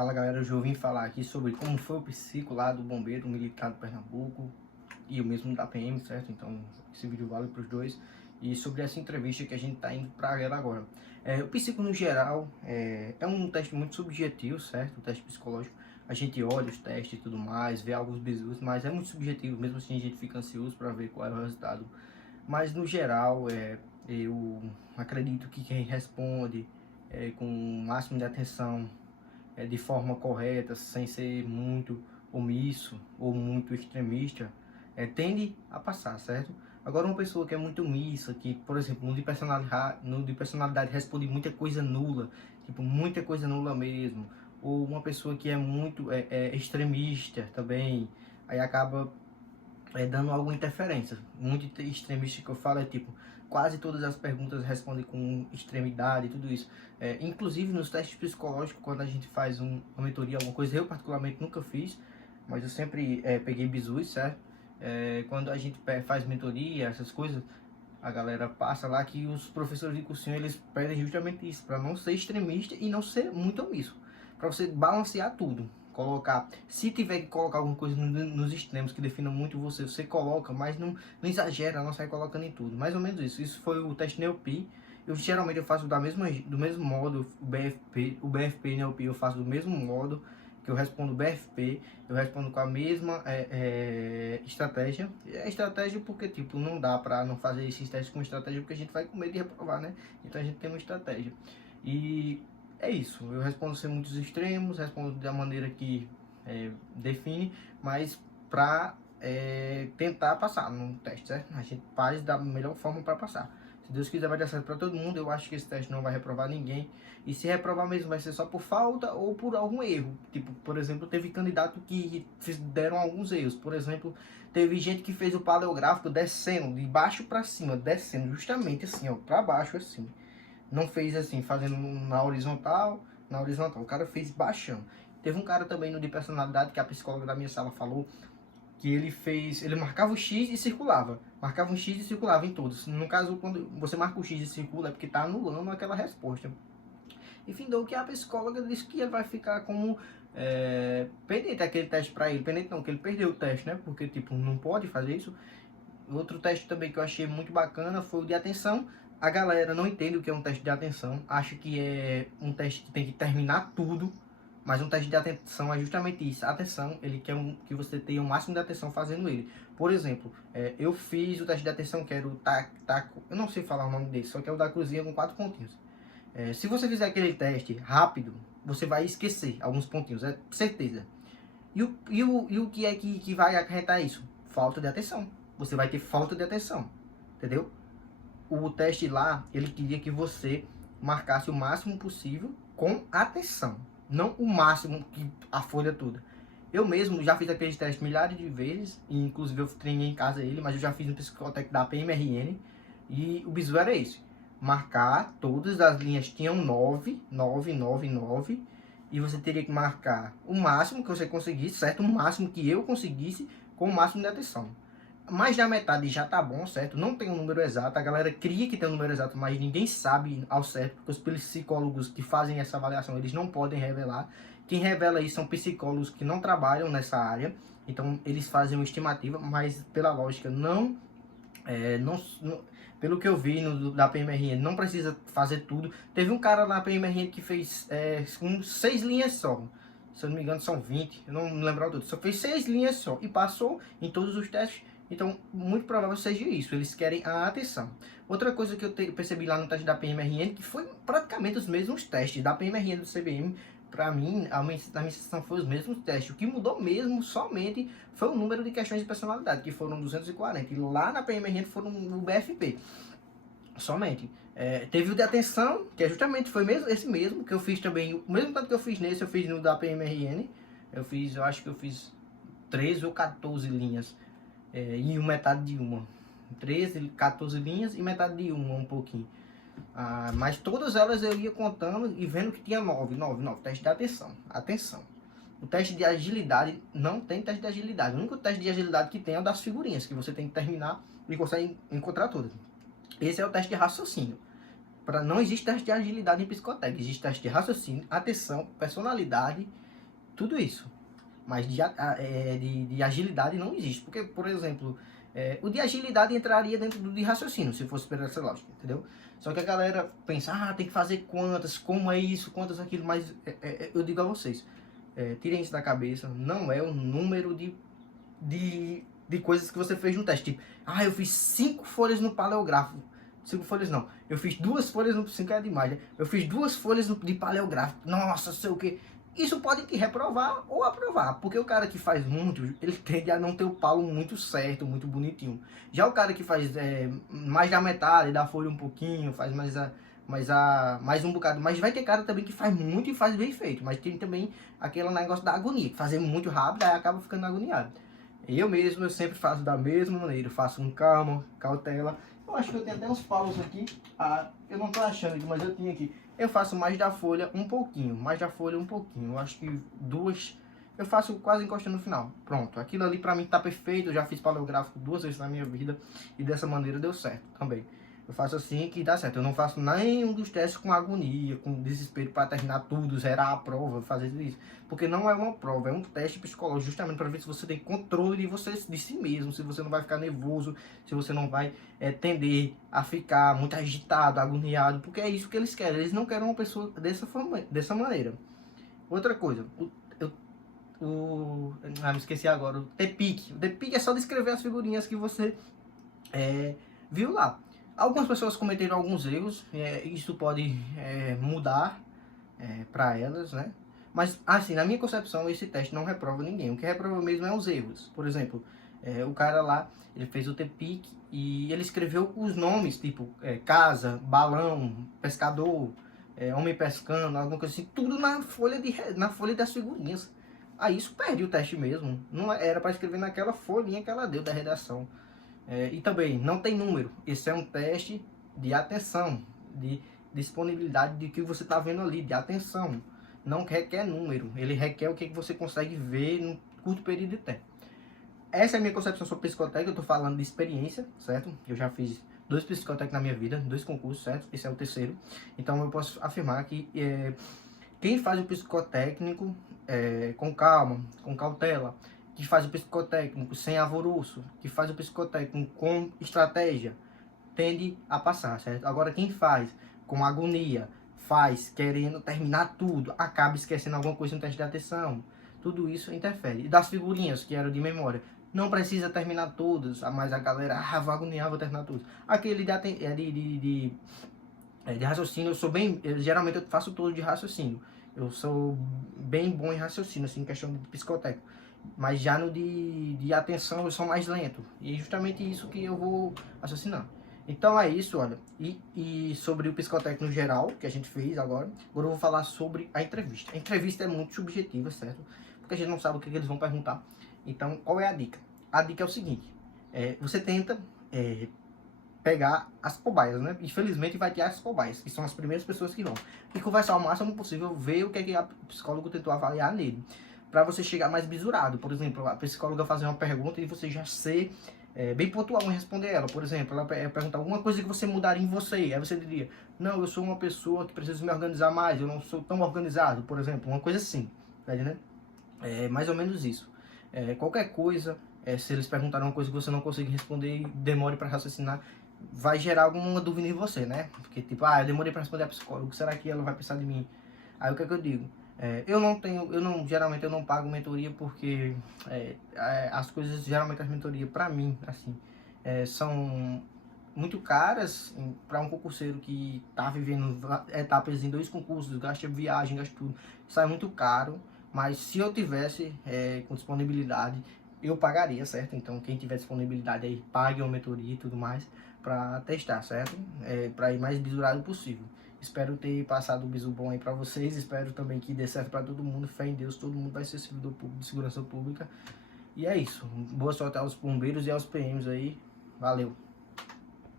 Fala galera, hoje eu vim falar aqui sobre como foi o psico lá do bombeiro militar do Pernambuco e o mesmo da PM, certo? Então esse vídeo vale para os dois. E sobre essa entrevista que a gente tá indo para ela agora. O psico no geral é um teste muito subjetivo, certo? O teste psicológico. A gente olha os testes e tudo mais, vê alguns bizus, mas é muito subjetivo, mesmo assim a gente fica ansioso para ver qual é o resultado. Mas no geral, eu acredito que quem responde com o máximo de atenção, de forma correta, sem ser muito omisso ou muito extremista, tende a passar, certo? Agora uma pessoa que é muito omissa, que, por exemplo, no de personalidade responde muita coisa nula, tipo, muita coisa nula mesmo, ou uma pessoa que é muito extremista também, aí acaba dando alguma interferência. Muito extremista que eu falo é tipo, quase todas as perguntas respondem com extremidade e tudo isso. Inclusive nos testes psicológicos, quando a gente faz uma mentoria, alguma coisa, eu particularmente nunca fiz, mas eu sempre peguei bizus, certo? Quando a gente faz mentoria, essas coisas, a galera passa lá que os professores de cursinho, eles pedem justamente isso, para não ser extremista e não ser muito omisso, para você balancear tudo, colocar, se tiver que colocar alguma coisa nos extremos que defina muito você, você coloca, mas não exagera, não sai colocando em tudo, mais ou menos isso foi o teste NEOPI. Eu geralmente eu faço do mesmo modo, o BFP e NEOPI eu faço do mesmo modo, que eu respondo BFP, eu respondo com a mesma estratégia. É estratégia porque, tipo, não dá pra não fazer esses testes com estratégia, porque a gente vai com medo de reprovar, né? Então a gente tem uma estratégia. E é isso, eu respondo sem muitos extremos, respondo da maneira que define, mas pra tentar passar no teste, certo? A gente faz da melhor forma para passar. Se Deus quiser vai dar certo para todo mundo, eu acho que esse teste não vai reprovar ninguém. E se reprovar mesmo vai ser só por falta ou por algum erro. Tipo, por exemplo, teve candidato que deram alguns erros. Por exemplo, teve gente que fez o paleográfico descendo, de baixo para cima, descendo justamente assim, ó, para baixo assim. Não fez assim, fazendo na horizontal, O cara fez baixando. Teve um cara também no de personalidade que a psicóloga da minha sala falou, que ele marcava o X e circulava. Marcava um X e circulava em todos. No caso, quando você marca o X e circula, é porque está anulando aquela resposta. E findou que a psicóloga disse que ele vai ficar como pendente aquele teste para ele. Pendente não, que ele perdeu o teste, né? Porque, tipo, não pode fazer isso. Outro teste também que eu achei muito bacana foi o de atenção. A galera não entende o que é um teste de atenção. Acha que é um teste que tem que terminar tudo. Mas um teste de atenção é justamente isso. A atenção, ele quer que você tenha o máximo de atenção fazendo ele. Por exemplo, eu fiz o teste de atenção, que era o taco, eu não sei falar o nome dele, só que é o da cruzinha com 4 pontinhos. Se você fizer aquele teste rápido, você vai esquecer alguns pontinhos, é certeza. E o que é que vai acarretar isso? Falta de atenção. Você vai ter falta de atenção, entendeu? O teste lá, ele queria que você marcasse o máximo possível com atenção, não o máximo que a folha toda. Eu mesmo já fiz aquele teste milhares de vezes, e inclusive eu treinei em casa ele, mas eu já fiz no psicotécnico da PMRN, e o bizu era esse: marcar todas as linhas, tinham 9, e você teria que marcar o máximo que você conseguisse, certo? O máximo que eu conseguisse, com o máximo de atenção. Mais da metade já tá bom, certo? Não tem um número exato, a galera cria que tem um número exato, mas ninguém sabe ao certo, porque os psicólogos que fazem essa avaliação, eles não podem revelar. Quem revela isso são psicólogos que não trabalham nessa área, então eles fazem uma estimativa, mas pela lógica pelo que eu vi da PMRN, não precisa fazer tudo. Teve um cara na PMRN que fez com 6 linhas só, se eu não me engano são 20, eu não me lembro tudo, só fez 6 linhas só e passou em todos os testes. Então, muito provável seja isso, eles querem a atenção. Outra coisa que eu percebi lá no teste da PMRN, que foi praticamente os mesmos testes da PMRN e do CBM, para mim, na minha sessão foi os mesmos testes. O que mudou mesmo, somente, foi o número de questões de personalidade, que foram 240. E lá na PMRN foram o BFP. Somente. Teve o de atenção, que justamente foi esse mesmo, que eu fiz também. O mesmo tanto que eu fiz nesse, eu fiz no da PMRN. Eu acho que eu fiz 13 ou 14 linhas. E metade de uma. 13, 14 linhas e metade de uma, um pouquinho. Mas todas elas eu ia contando e vendo que tinha 9. Teste de atenção. O teste de agilidade, não tem teste de agilidade. O único teste de agilidade que tem é o das figurinhas, que você tem que terminar e consegue encontrar todas. Esse é o teste de raciocínio. Não existe teste de agilidade em psicotécnica. Existe teste de raciocínio, atenção, personalidade tudo isso. Mas de agilidade não existe. Porque, por exemplo, o de agilidade entraria dentro do de raciocínio, se fosse pela essa lógica, entendeu? Só que a galera pensa, tem que fazer quantas, como é isso, quantas aquilo, mas eu digo a vocês, tirem isso da cabeça, não é o número de coisas que você fez no teste. Tipo, eu fiz 5 folhas no paleográfico. 5 folhas não, eu fiz 2 folhas no 5 é demais, né? Eu fiz 2 folhas de paleográfico, nossa, sei o que. Isso pode te reprovar ou aprovar, porque o cara que faz muito, ele tende a não ter o palo muito certo, muito bonitinho. Já o cara que faz mais da metade, da folha um pouquinho, faz mais um bocado, mas vai ter cara também que faz muito e faz bem feito, mas tem também aquele negócio da agonia, que fazer muito rápido, aí acaba ficando agoniado. Eu sempre faço da mesma maneira, eu faço com calma, cautela. Eu acho que eu tenho até uns palos aqui, eu não tô achando aqui, mas eu tinha aqui. Eu faço mais da folha um pouquinho, eu acho que 2, eu faço quase encostando no final. Pronto, aquilo ali pra mim tá perfeito, eu já fiz paleográfico 2 vezes na minha vida e dessa maneira deu certo também. Eu faço assim que dá certo, eu não faço nenhum dos testes com agonia, com desespero para terminar tudo, zerar a prova, fazer isso. Porque não é uma prova, é um teste psicológico, justamente para ver se você tem controle de si mesmo, se você não vai ficar nervoso, se você não vai tender a ficar muito agitado, agoniado, porque é isso que eles querem. Eles não querem uma pessoa dessa maneira. Outra coisa, me esqueci agora, o TPIC. O TPIC é só descrever as figurinhas que você viu lá. Algumas pessoas cometeram alguns erros, isso pode mudar para elas, né? Mas, assim, na minha concepção, esse teste não reprova ninguém. O que reprova mesmo é os erros. Por exemplo, o cara lá, ele fez o TPIC e ele escreveu os nomes, tipo, casa, balão, pescador, homem pescando, alguma coisa assim, tudo na folha das figurinhas. Aí isso perde o teste mesmo. Não era para escrever naquela folhinha que ela deu da redação. E também não tem número. Esse é um teste de atenção, de disponibilidade de que você está vendo ali, de atenção. Não requer número, ele requer o que você consegue ver num curto período de tempo. Essa é a minha concepção sobre psicotécnica, eu estou falando de experiência, certo? Eu já fiz 2 psicotécnicos na minha vida, 2 concursos, certo? Esse é o terceiro. Então eu posso afirmar que quem faz o psicotécnico com calma, com cautela, que faz o psicotécnico sem alvoroço, que faz o psicotécnico com estratégia, tende a passar, certo? Agora quem faz com agonia, faz querendo terminar tudo, acaba esquecendo alguma coisa no teste de atenção, tudo isso interfere. E das figurinhas que eram de memória, não precisa terminar todas, mas a galera, vou agoniar, vou terminar tudo. Aquele de raciocínio, geralmente eu faço todo de raciocínio. Eu sou bem bom em raciocínio, assim, em questão de psicotécnico. Mas já no de atenção eu sou mais lento. E é justamente isso que eu vou raciocinar. Então é isso, olha. E sobre o psicotécnico no geral, que a gente fez agora eu vou falar sobre a entrevista. A entrevista é muito subjetiva, certo? Porque a gente não sabe o que eles vão perguntar. Então, qual é a dica? A dica é o seguinte. Você tenta pegar as cobaias, né? Infelizmente vai ter as cobaias, que são as primeiras pessoas que vão. E conversar o máximo possível, ver o que a psicóloga tentou avaliar nele. Para você chegar mais bisurado. Por exemplo, a psicóloga fazer uma pergunta e você já ser bem pontual em responder ela. Por exemplo, ela perguntar alguma coisa que você mudaria em você. Aí você diria, não, eu sou uma pessoa que precisa me organizar mais, eu não sou tão organizado, por exemplo. Uma coisa assim, tá entendendo? É mais ou menos isso. Qualquer coisa, se eles perguntarem uma coisa que você não consegue responder e demore para raciocinar, vai gerar alguma dúvida em você, né? Porque tipo, eu demorei para responder a psicóloga, será que ela vai pensar de mim? Aí o que é que eu digo? Geralmente eu não pago mentoria porque as coisas, geralmente as mentorias para mim, assim, são muito caras para um concurseiro que tá vivendo etapas em 2 concursos, gasta viagem, gasta tudo, sai muito caro, mas se eu tivesse com disponibilidade, eu pagaria, certo? Então quem tiver disponibilidade aí, pague uma mentoria e tudo mais para testar, certo? Para ir mais bisurado possível. Espero ter passado um bisu bom aí pra vocês. Espero também que dê certo pra todo mundo. Fé em Deus, todo mundo vai ser servidor público de segurança pública. E é isso. Boa sorte aos bombeiros e aos PMs aí. Valeu.